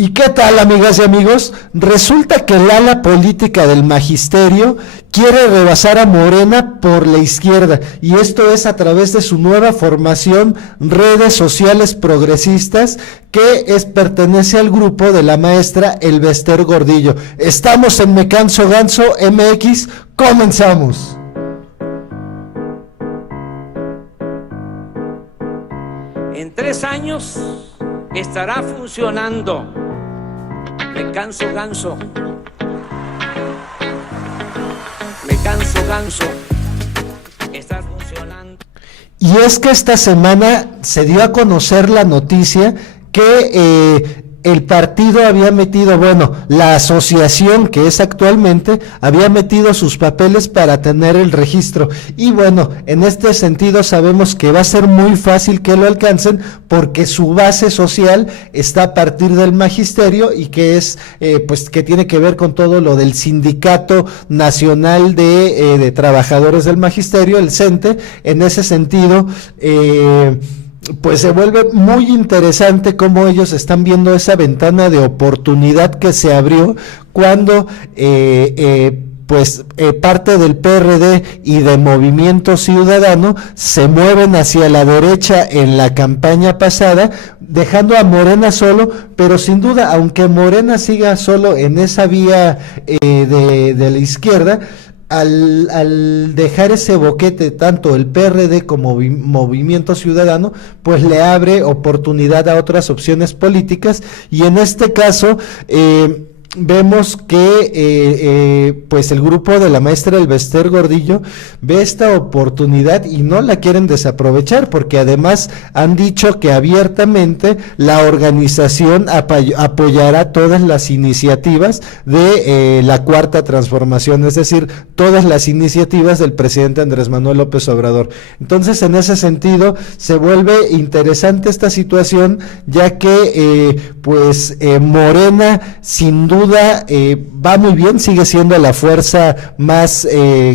¿Y qué tal, amigas y amigos? Resulta que el ala política del magisterio quiere rebasar a Morena por la izquierda, y esto es a través de su nueva formación, Redes Sociales Progresistas, que pertenece al grupo de la maestra Elbester Gordillo. Estamos en Me Canso Ganso MX, comenzamos. En 3 años estará funcionando Me Canso Ganso. Me Canso Ganso está funcionando. Y es que esta semana se dio a conocer la noticia que el partido había metido, la asociación que es actualmente, había metido sus papeles para tener el registro. Y en este sentido sabemos que va a ser muy fácil que lo alcancen, porque su base social está a partir del magisterio y que es, que tiene que ver con todo lo del Sindicato Nacional de Trabajadores del Magisterio, el CENTE. En ese sentido, pues se vuelve muy interesante cómo ellos están viendo esa ventana de oportunidad que se abrió cuando parte del PRD y de Movimiento Ciudadano se mueven hacia la derecha en la campaña pasada, dejando a Morena solo, pero sin duda, aunque Morena siga solo en esa vía de la izquierda, al dejar ese boquete tanto el PRD como Movimiento Ciudadano, pues le abre oportunidad a otras opciones políticas, y en este caso vemos que el grupo de la maestra Elbester Gordillo ve esta oportunidad y no la quieren desaprovechar, porque además han dicho que abiertamente la organización apoyará todas las iniciativas de la Cuarta Transformación, es decir, todas las iniciativas del presidente Andrés Manuel López Obrador. Entonces, en ese sentido, se vuelve interesante esta situación, ya que Morena, sin duda, va muy bien, sigue siendo la fuerza más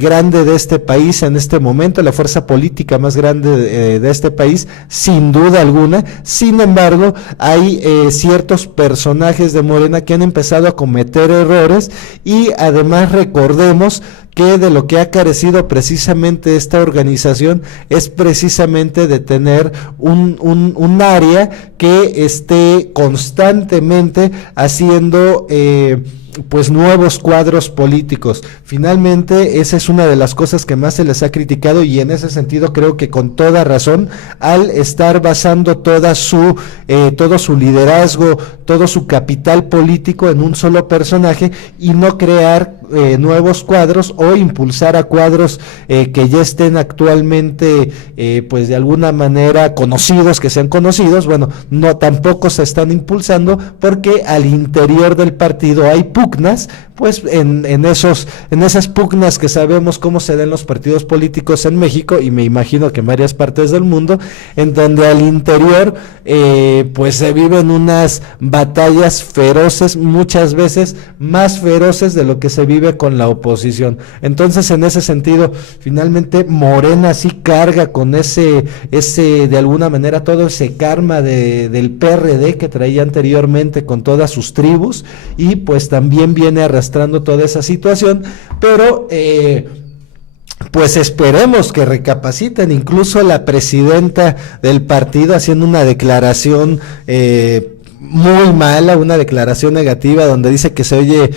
grande de este país en este momento, la fuerza política más grande de este país, sin duda alguna. Sin embargo, hay ciertos personajes de Morena que han empezado a cometer errores, y además recordemos que de lo que ha carecido precisamente esta organización es precisamente de tener un área que esté constantemente haciendo nuevos cuadros políticos. Finalmente, esa es una de las cosas que más se les ha criticado, y en ese sentido creo que con toda razón, al estar basando todo su liderazgo, todo su capital político en un solo personaje, y no crear nuevos cuadros o impulsar a cuadros que ya estén actualmente de alguna manera conocidos, que sean conocidos. No, tampoco se están impulsando, porque al interior del partido hay pugnas, en esas pugnas que sabemos cómo se dan los partidos políticos en México, y me imagino que en varias partes del mundo, en donde al interior se viven unas batallas feroces, muchas veces más feroces de lo que se vive con la oposición. Entonces, en ese sentido, finalmente Morena sí carga con ese de alguna manera todo ese karma del PRD que traía anteriormente con todas sus tribus, y también viene arrastrando toda esa situación, pero esperemos que recapaciten. Incluso la presidenta del partido haciendo una declaración muy mala, una declaración negativa, donde dice que se oye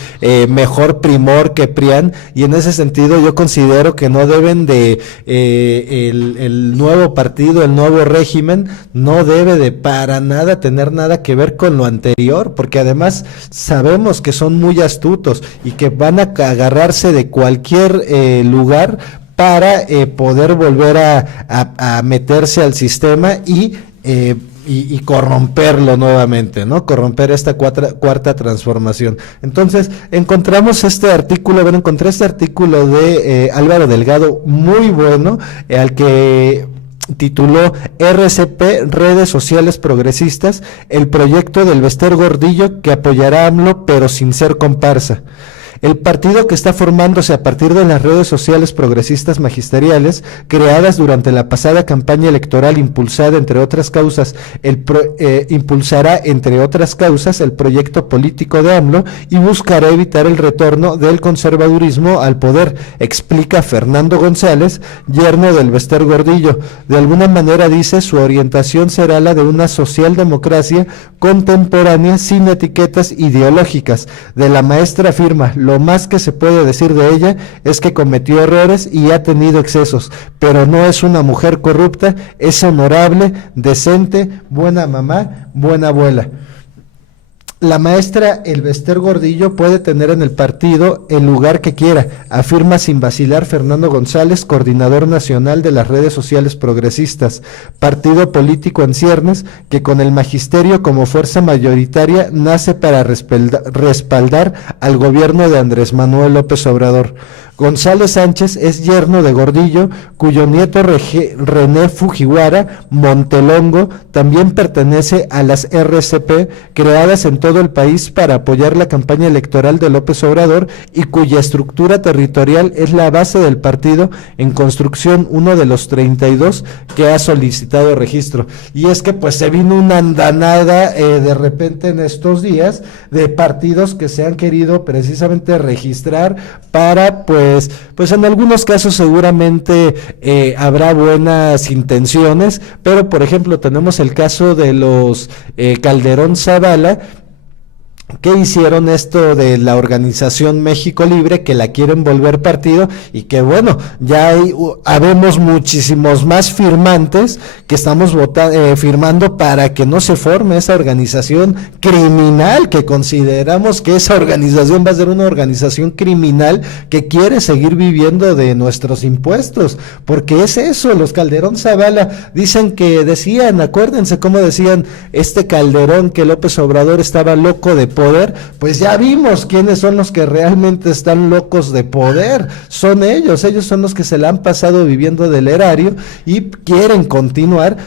mejor Primor que PRIAN, y en ese sentido yo considero que no deben de el nuevo partido, el nuevo régimen, no debe de para nada tener nada que ver con lo anterior, porque además sabemos que son muy astutos y que van a agarrarse de cualquier lugar para poder volver a meterse al sistema y corromperlo nuevamente, ¿no? Corromper esta cuarta transformación. Entonces, encontramos este artículo, encontré este artículo de Álvaro Delgado, muy bueno, al que tituló RCP, Redes Sociales Progresistas, el proyecto del Elbester Gordillo que apoyará a AMLO pero sin ser comparsa. el partido que está formándose a partir de las redes sociales progresistas magisteriales, creadas durante la pasada campaña electoral, impulsará entre otras causas el proyecto político de AMLO y buscará evitar el retorno del conservadurismo al poder, explica Fernando González, yerno del Bester Gordillo. De alguna manera, dice, su orientación será la de una socialdemocracia contemporánea sin etiquetas ideológicas. De la maestra afirma: lo más que se puede decir de ella es que cometió errores y ha tenido excesos, pero no es una mujer corrupta, es honorable, decente, buena mamá, buena abuela. La maestra Elbester Gordillo puede tener en el partido el lugar que quiera, afirma sin vacilar Fernando González, coordinador nacional de las redes sociales progresistas, partido político en ciernes que con el magisterio como fuerza mayoritaria nace para respaldar al gobierno de Andrés Manuel López Obrador. González Sánchez es yerno de Gordillo, cuyo nieto René Fujiwara Montelongo también pertenece a las RCP, creadas en todo el país para apoyar la campaña electoral de López Obrador y cuya estructura territorial es la base del partido en construcción, uno de los 32 que ha solicitado registro. Y es que pues se vino una andanada de repente en estos días de partidos que se han querido precisamente registrar para pues en algunos casos seguramente habrá buenas intenciones, pero por ejemplo tenemos el caso de los Calderón Zavala, que hicieron esto de la organización México Libre, que la quieren volver partido, y que bueno, ya habemos muchísimos más firmantes que estamos firmando para que no se forme esa organización criminal, que consideramos que esa organización va a ser una organización criminal que quiere seguir viviendo de nuestros impuestos, porque es eso. Los Calderón Zavala decían, acuérdense cómo decían Calderón, que López Obrador estaba loco de poder. Pues ya vimos quiénes son los que realmente están locos de poder, son ellos son los que se la han pasado viviendo del erario y quieren continuar,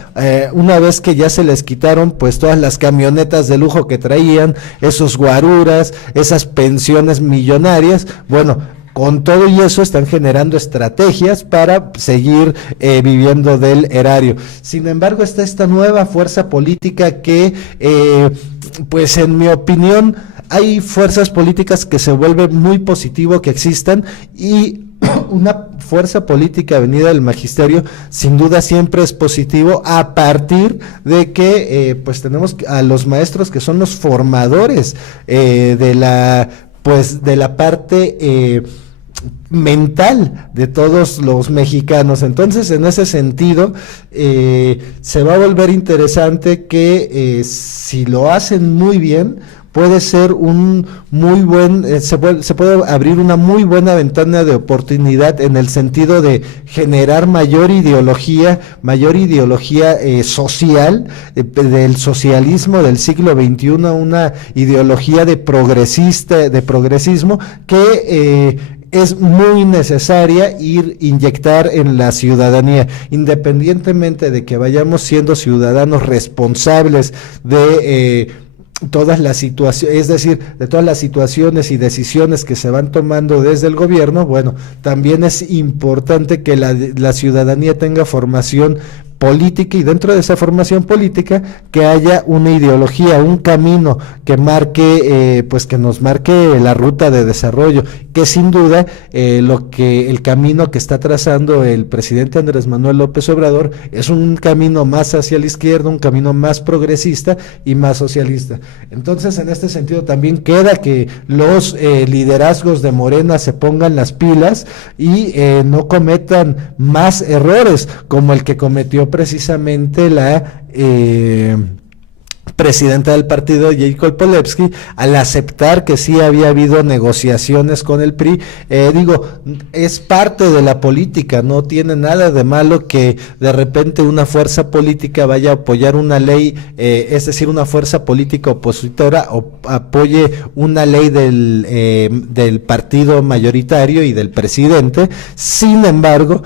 una vez que ya se les quitaron pues todas las camionetas de lujo que traían, esos guaruras, esas pensiones millonarias. Bueno, con todo y eso están generando estrategias para seguir viviendo del erario. Sin embargo, está esta nueva fuerza política que, pues en mi opinión, hay fuerzas políticas que se vuelve muy positivo que existan, y una fuerza política venida del magisterio sin duda siempre es positivo, a partir de que pues tenemos a los maestros que son los formadores de la parte mental de todos los mexicanos. Entonces, en ese sentido, se va a volver interesante que si lo hacen muy bien, puede ser un muy buen, se puede abrir una muy buena ventana de oportunidad en el sentido de generar mayor ideología social, del socialismo del siglo XXI, una ideología de progresismo que es muy necesaria inyectar en la ciudadanía, independientemente de que vayamos siendo ciudadanos responsables de todas las situaciones, es decir, de todas las situaciones y decisiones que se van tomando desde el gobierno. Bueno, también es importante que la ciudadanía tenga formación política, y dentro de esa formación política que haya una ideología, un camino que marque, pues que nos marque la ruta de desarrollo, que sin duda el camino que está trazando el presidente Andrés Manuel López Obrador es un camino más hacia la izquierda, un camino más progresista y más socialista. Entonces, en este sentido también queda que los liderazgos de Morena se pongan las pilas y no cometan más errores como el que cometió precisamente la presidenta del partido, Jacob Polevsky, al aceptar que sí había habido negociaciones con el PRI. Es parte de la política, no tiene nada de malo que de repente una fuerza política vaya a apoyar una ley, es decir, una fuerza política opositora apoye una ley del partido mayoritario y del presidente. Sin embargo,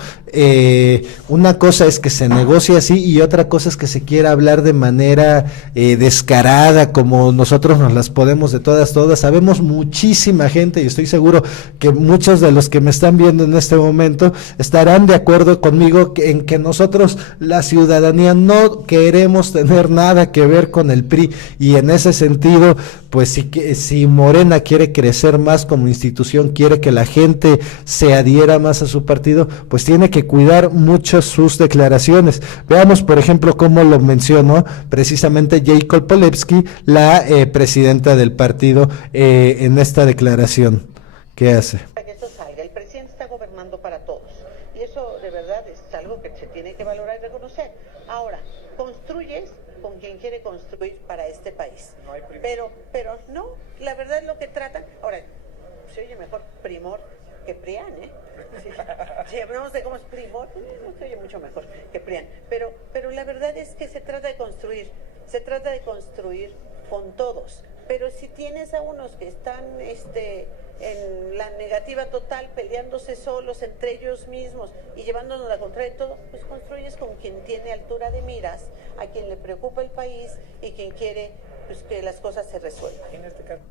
una cosa es que se negocie así y otra cosa es que se quiera hablar de manera descarada, como nosotros nos las podemos de todas. Sabemos muchísima gente, y estoy seguro que muchos de los que me están viendo en este momento estarán de acuerdo conmigo en que nosotros, la ciudadanía, no queremos tener nada que ver con el PRI, y en ese sentido, pues si Morena quiere crecer más como institución, quiere que la gente se adhiera más a su partido, pues tiene que cuidar mucho sus declaraciones. Veamos, por ejemplo, cómo lo mencionó precisamente Jacob Polewski, la presidenta del partido, en esta declaración. ¿Qué hace? Para que esto salga, el presidente está gobernando para todos, y eso de verdad es algo que se tiene que valorar y reconocer. Ahora, construyes con quien quiere construir para este país, pero no, la verdad es lo que tratan. Ahora, se oye mejor Primor que Prián, si hablamos de cómo es Primor, no se oye mucho mejor que Prián, pero la verdad es que se trata de construir con todos. Pero si tienes a unos que están en la negativa total, peleándose solos entre ellos mismos y llevándonos la contraria de todo, pues construyes con quien tiene altura de miras, a quien le preocupa el país y quien quiere, pues, que las cosas se resuelvan. En este caso.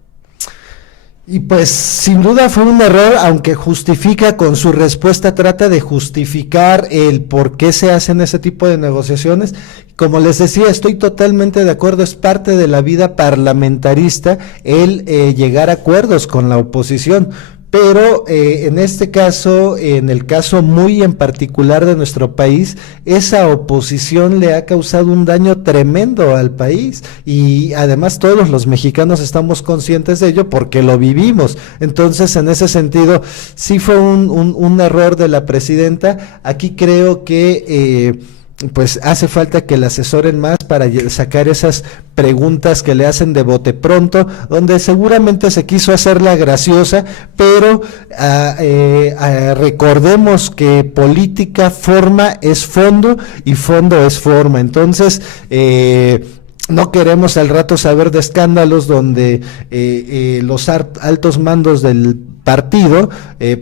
Y pues sin duda fue un error, aunque justifica con su respuesta, trata de justificar el por qué se hacen ese tipo de negociaciones. Como les decía, estoy totalmente de acuerdo, es parte de la vida parlamentarista el llegar a acuerdos con la oposición. Pero en este caso, en el caso muy en particular de nuestro país, esa oposición le ha causado un daño tremendo al país, y además todos los mexicanos estamos conscientes de ello porque lo vivimos. Entonces, en ese sentido, sí fue un error de la presidenta. Aquí creo que pues hace falta que le asesoren más para sacar esas preguntas que le hacen de bote pronto, donde seguramente se quiso hacerla graciosa, pero recordemos que política, forma es fondo y fondo es forma. Entonces, no queremos al rato saber de escándalos donde los altos mandos del partido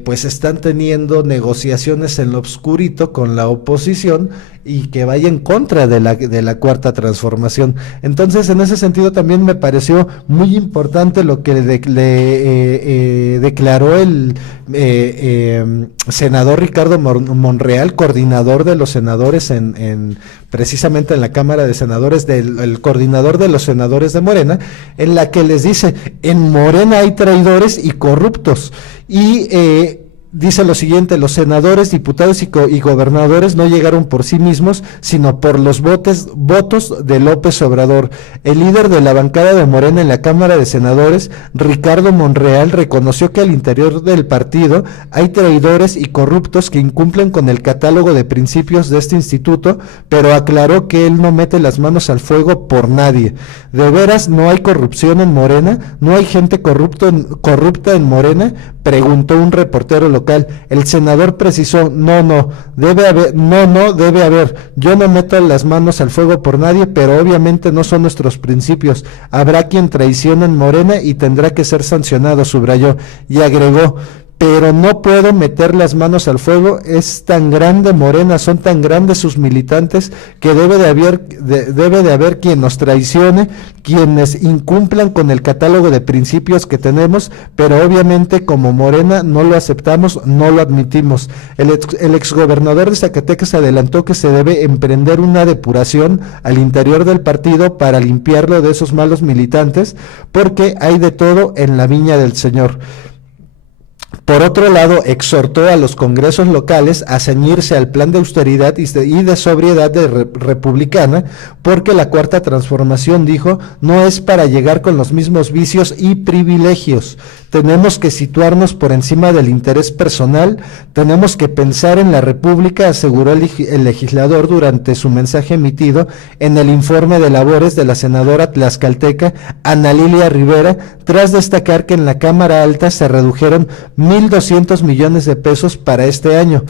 pues están teniendo negociaciones en lo obscurito con la oposición y que vaya en contra de la Cuarta Transformación. Entonces, en ese sentido también me pareció muy importante lo que declaró el senador Ricardo Monreal, coordinador de los senadores precisamente en la Cámara de Senadores, el coordinador de los senadores de Morena, en la que les dice: en Morena hay traidores y corruptos, y dice lo siguiente: los senadores, diputados y gobernadores no llegaron por sí mismos, sino por los votos de López Obrador. El líder de la bancada de Morena en la Cámara de Senadores, Ricardo Monreal, reconoció que al interior del partido hay traidores y corruptos que incumplen con el catálogo de principios de este instituto, pero aclaró que él no mete las manos al fuego por nadie. ¿De veras no hay corrupción en Morena? ¿No hay gente corrupta en Morena?, preguntó un reportero local. El senador precisó: no debe haber. Yo no meto las manos al fuego por nadie, pero obviamente no son nuestros principios. Habrá quien traiciona en Morena y tendrá que ser sancionado, subrayó, y agregó: pero no puedo meter las manos al fuego, es tan grande Morena, son tan grandes sus militantes, que debe de haber quien nos traicione, quienes incumplan con el catálogo de principios que tenemos, pero obviamente como Morena no lo aceptamos, no lo admitimos. El exgobernador de Zacatecas adelantó que se debe emprender una depuración al interior del partido para limpiarlo de esos malos militantes, porque hay de todo en la viña del Señor. Por otro lado, exhortó a los congresos locales a ceñirse al plan de austeridad y de sobriedad republicana, porque la Cuarta Transformación, dijo, no es para llegar con los mismos vicios y privilegios. Tenemos que situarnos por encima del interés personal, tenemos que pensar en la República, aseguró el legislador durante su mensaje emitido en el informe de labores de la senadora tlaxcalteca Ana Lilia Rivera, tras destacar que en la Cámara Alta se redujeron 1,200 millones de pesos para este año.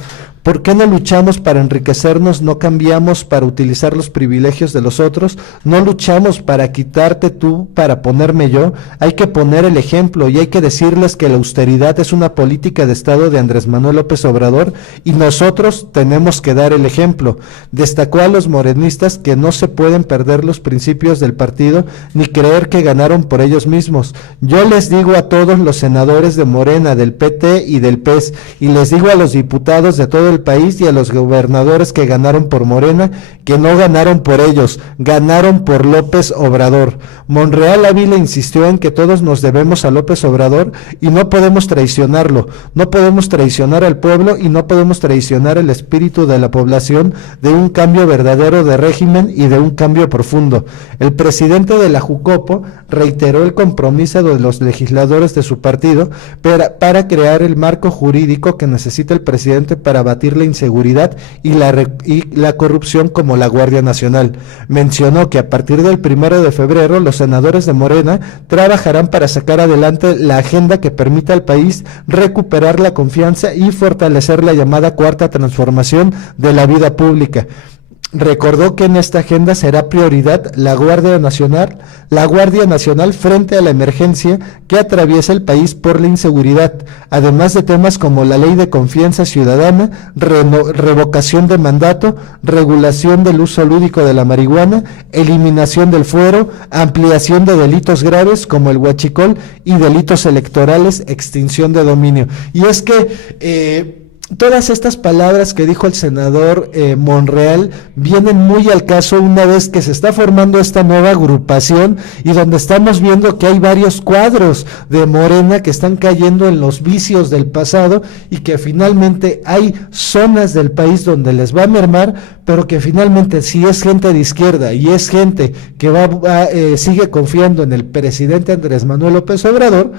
¿Por qué no luchamos para enriquecernos? ¿No cambiamos para utilizar los privilegios de los otros? ¿No luchamos para quitarte tú, para ponerme yo? Hay que poner el ejemplo y hay que decirles que la austeridad es una política de Estado de Andrés Manuel López Obrador y nosotros tenemos que dar el ejemplo. Destacó a los morenistas que no se pueden perder los principios del partido ni creer que ganaron por ellos mismos. Yo les digo a todos los senadores de Morena, del PT y del PES, y les digo a los diputados de todo el país y a los gobernadores que ganaron por Morena, que no ganaron por ellos, ganaron por López Obrador. Monreal Ávila insistió en que todos nos debemos a López Obrador y no podemos traicionarlo, no podemos traicionar al pueblo y no podemos traicionar el espíritu de la población de un cambio verdadero de régimen y de un cambio profundo. El presidente de la Jucopo reiteró el compromiso de los legisladores de su partido para crear el marco jurídico que necesita el presidente para abatir la inseguridad y la corrupción como la Guardia Nacional. Mencionó que a partir del 1 de febrero los senadores de Morena trabajarán para sacar adelante la agenda que permita al país recuperar la confianza y fortalecer la llamada cuarta transformación de la vida pública. Recordó que en esta agenda será prioridad la Guardia Nacional frente a la emergencia que atraviesa el país por la inseguridad, además de temas como la ley de confianza ciudadana, revocación de mandato, regulación del uso lúdico de la marihuana, eliminación del fuero, ampliación de delitos graves como el huachicol y delitos electorales, extinción de dominio. Y es que todas estas palabras que dijo el senador Monreal vienen muy al caso una vez que se está formando esta nueva agrupación y donde estamos viendo que hay varios cuadros de Morena que están cayendo en los vicios del pasado y que finalmente hay zonas del país donde les va a mermar, pero que finalmente si es gente de izquierda y es gente que sigue confiando en el presidente Andrés Manuel López Obrador,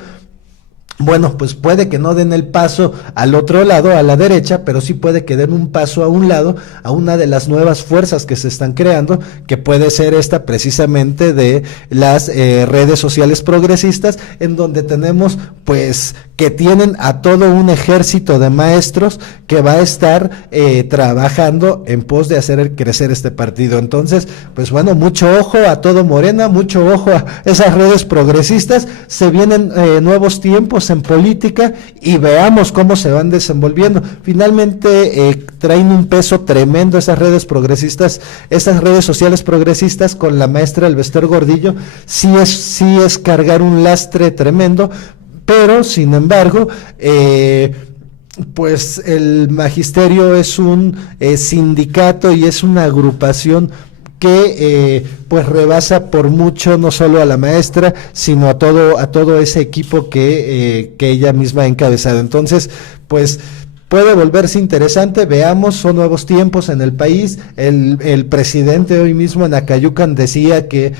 bueno, pues puede que no den el paso al otro lado, a la derecha, pero sí puede que den un paso a un lado, a una de las nuevas fuerzas que se están creando, que puede ser esta precisamente de las redes sociales progresistas, en donde tenemos pues que tienen a todo un ejército de maestros que va a estar trabajando en pos de hacer crecer este partido. Entonces, pues bueno, mucho ojo a todo Morena, mucho ojo a esas redes progresistas, se vienen nuevos tiempos en política y veamos cómo se van desenvolviendo. Finalmente traen un peso tremendo esas redes progresistas, esas redes sociales progresistas con la maestra Elvester Gordillo, sí es cargar un lastre tremendo, pero sin embargo, pues el magisterio es un sindicato y es una agrupación que pues rebasa por mucho no solo a la maestra, sino a todo ese equipo que ella misma ha encabezado. Entonces, pues puede volverse interesante, veamos, son nuevos tiempos en el país. El presidente hoy mismo en Acayucan decía que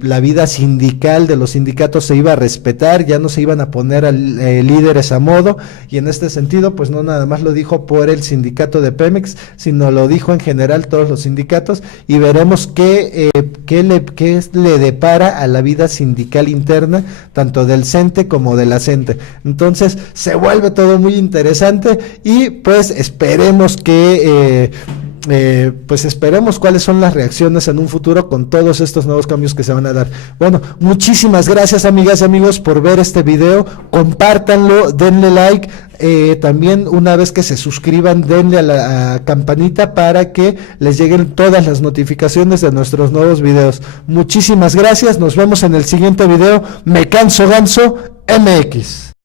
la vida sindical de los sindicatos se iba a respetar, ya no se iban a poner a líderes a modo, y en este sentido pues no nada más lo dijo por el sindicato de Pemex, sino lo dijo en general todos los sindicatos, y veremos qué le depara a la vida sindical interna, tanto del CENTE como de la CENTE. Entonces se vuelve todo muy interesante y pues esperemos que esperemos cuáles son las reacciones en un futuro con todos estos nuevos cambios que se van a dar. Bueno, muchísimas gracias amigas y amigos por ver este video, compártanlo, denle like, también una vez que se suscriban denle a la campanita para que les lleguen todas las notificaciones de nuestros nuevos videos. Muchísimas gracias, nos vemos en el siguiente video. Me canso ganso MX.